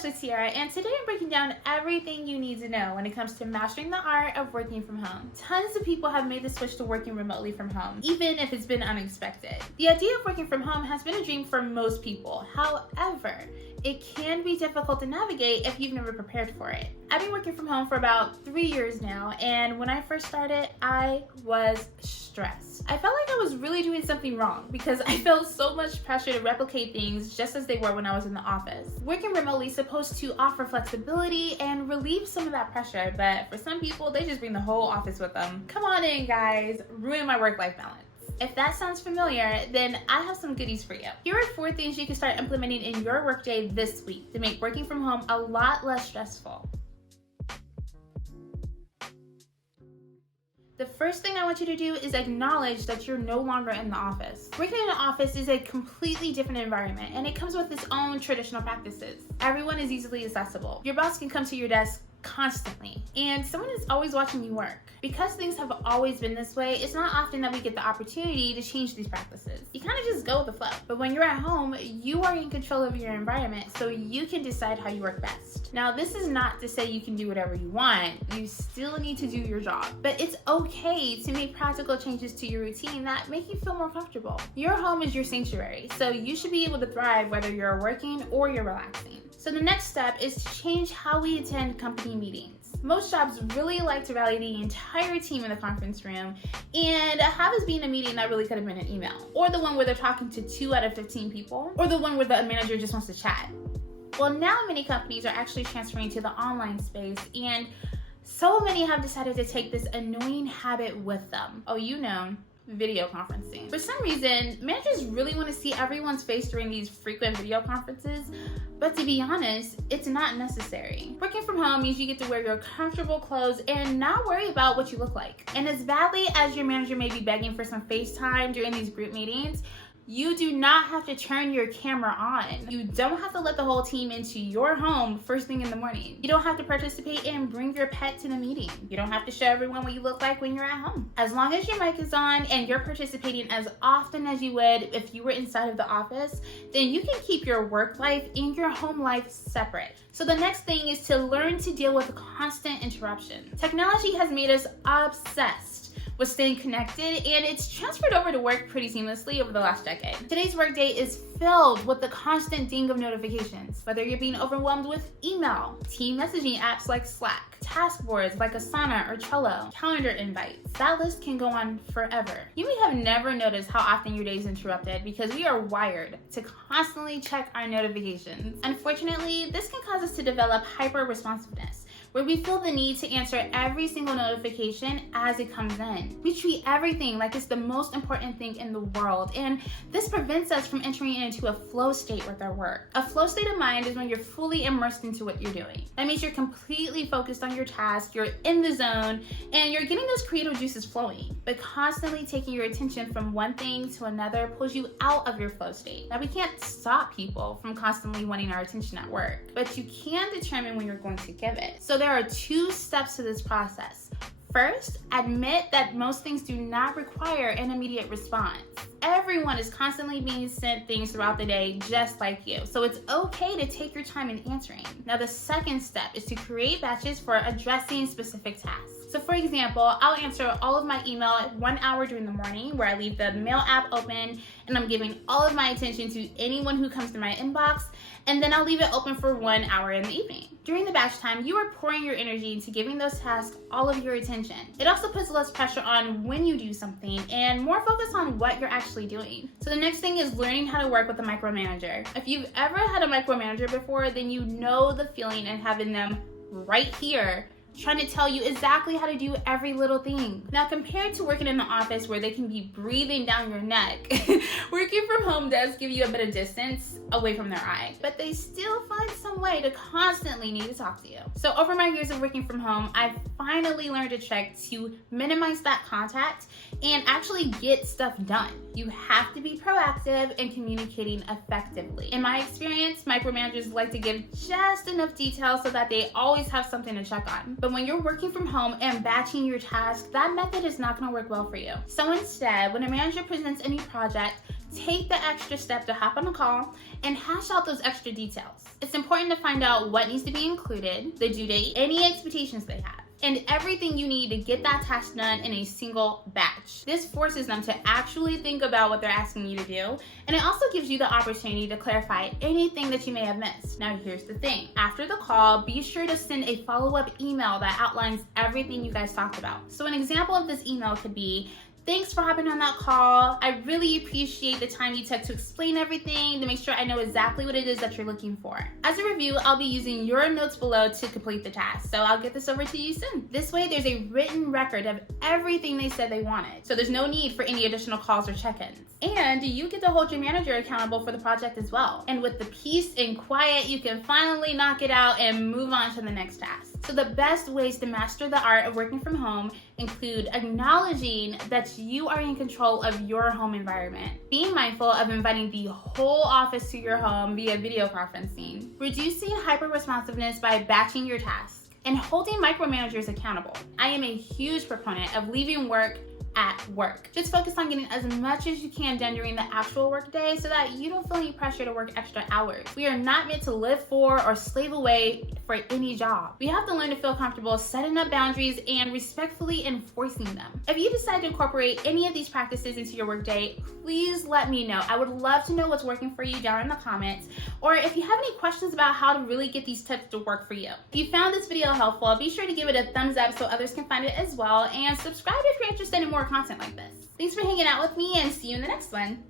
Master Tiera, and today I'm breaking down everything you need to know when it comes to mastering the art of working from home. Tons of people have made the switch to working remotely from home, even if it's been unexpected. The idea of working from home has been a dream for most people. However, it can be difficult to navigate if you've never prepared for it. I've been working from home for about 3 years now, and when I first started, I was stressed. I felt like I was really doing something wrong because I felt so much pressure to replicate things just as they were when I was in the office. Working remotely is supposed to offer flexibility and relieve some of that pressure, but for some people, they just bring the whole office with them. Come on in, guys, ruin my work-life balance. If that sounds familiar, then I have some goodies for you. Here are 4 things you can start implementing in your workday this week to make working from home a lot less stressful. The first thing I want you to do is acknowledge that you're no longer in the office. Working in an office is a completely different environment, and it comes with its own traditional practices. Everyone is easily accessible. Your boss can come to your desk constantly, and someone is always watching you work. Because things have always been this way, it's not often that we get the opportunity to change these practices. You kind of just go with the flow. But when you're at home, you are in control of your environment, so you can decide how you work best. Now, this is not to say you can do whatever you want. You still need to do your job. But it's okay to make practical changes to your routine that make you feel more comfortable. Your home is your sanctuary, so you should be able to thrive whether you're working or you're relaxing. So the next step is to change how we attend company meetings. Most jobs really like to rally the entire team in the conference room and have this being a meeting that really could have been an email, or the one where they're talking to 2 out of 15 people, or the one where the manager just wants to chat. Well, now many companies are actually transferring to the online space, and so many have decided to take this annoying habit with them. Oh, you know, video conferencing. For some reason, managers really want to see everyone's face during these frequent video conferences, but to be honest, it's not necessary. Working from home means you get to wear your comfortable clothes and not worry about what you look like. And as badly as your manager may be begging for some FaceTime during these group meetings, you do not have to turn your camera on. You don't have to let the whole team into your home first thing in the morning. You don't have to participate and bring your pet to the meeting. You don't have to show everyone what you look like when you're at home. As long as your mic is on and you're participating as often as you would if you were inside of the office, then you can keep your work life and your home life separate. So the next thing is to learn to deal with constant interruption. Technology has made us obsessed with staying connected, and it's transferred over to work pretty seamlessly over the last decade. Today's workday is filled with the constant ding of notifications, whether you're being overwhelmed with email, team messaging apps like Slack, task boards like Asana or Trello, calendar invites. That list can go on forever. You may have never noticed how often your day is interrupted because we are wired to constantly check our notifications. Unfortunately, this can cause us to develop hyper-responsiveness, where we feel the need to answer every single notification as it comes in. We treat everything like it's the most important thing in the world, and this prevents us from entering into a flow state with our work. A flow state of mind is when you're fully immersed into what you're doing. That means you're completely focused on your task, you're in the zone, and you're getting those creative juices flowing. But constantly taking your attention from one thing to another pulls you out of your flow state. Now, we can't stop people from constantly wanting our attention at work, but you can determine when you're going to give it. So there are 2 steps to this process. First, admit that most things do not require an immediate response. Everyone is constantly being sent things throughout the day just like you, so it's okay to take your time in answering. Now, the second step is to create batches for addressing specific tasks. So for example, I'll answer all of my email at 1 hour during the morning, where I leave the mail app open and I'm giving all of my attention to anyone who comes to my inbox, and then I'll leave it open for 1 hour in the evening. During the batch time, you are pouring your energy into giving those tasks all of your attention. It also puts less pressure on when you do something and more focus on what you're actually doing. So the next thing is learning how to work with a micromanager. If you've ever had a micromanager before, then you know the feeling and having them right here trying to tell you exactly how to do every little thing. Now, compared to working in the office where they can be breathing down your neck, working from home does give you a bit of distance away from their eye, but they still find some way to constantly need to talk to you. So over my years of working from home, I've finally learned a trick to minimize that contact and actually get stuff done. You have to be proactive and communicating effectively. In my experience, micromanagers like to give just enough detail so that they always have something to check on. But when you're working from home and batching your tasks, that method is not going to work well for you. So instead, when a manager presents a new project, take the extra step to hop on a call and hash out those extra details. It's important to find out what needs to be included, the due date, any expectations they have, and everything you need to get that task done in a single batch. This forces them to actually think about what they're asking you to do, and it also gives you the opportunity to clarify anything that you may have missed. Now, here's the thing. After the call, be sure to send a follow-up email that outlines everything you guys talked about. So an example of this email could be, "Thanks for hopping on that call. I really appreciate the time you took to explain everything to make sure I know exactly what it is that you're looking for. As a review, I'll be using your notes below to complete the task, so I'll get this over to you soon." This way, there's a written record of everything they said they wanted, so there's no need for any additional calls or check-ins. And you get to hold your manager accountable for the project as well. And with the peace and quiet, you can finally knock it out and move on to the next task. So the best ways to master the art of working from home include acknowledging that you are in control of your home environment, being mindful of inviting the whole office to your home via video conferencing, reducing hyper-responsiveness by batching your tasks, and holding micromanagers accountable. I am a huge proponent of leaving work at work. Just focus on getting as much as you can done during the actual workday so that you don't feel any pressure to work extra hours. We are not meant to live for or slave away for any job. We have to learn to feel comfortable setting up boundaries and respectfully enforcing them. If you decide to incorporate any of these practices into your workday, please let me know. I would love to know what's working for you down in the comments, or if you have any questions about how to really get these tips to work for you. If you found this video helpful, be sure to give it a thumbs up so others can find it as well, and subscribe if you're interested in more content like this. Thanks for hanging out with me, and see you in the next one.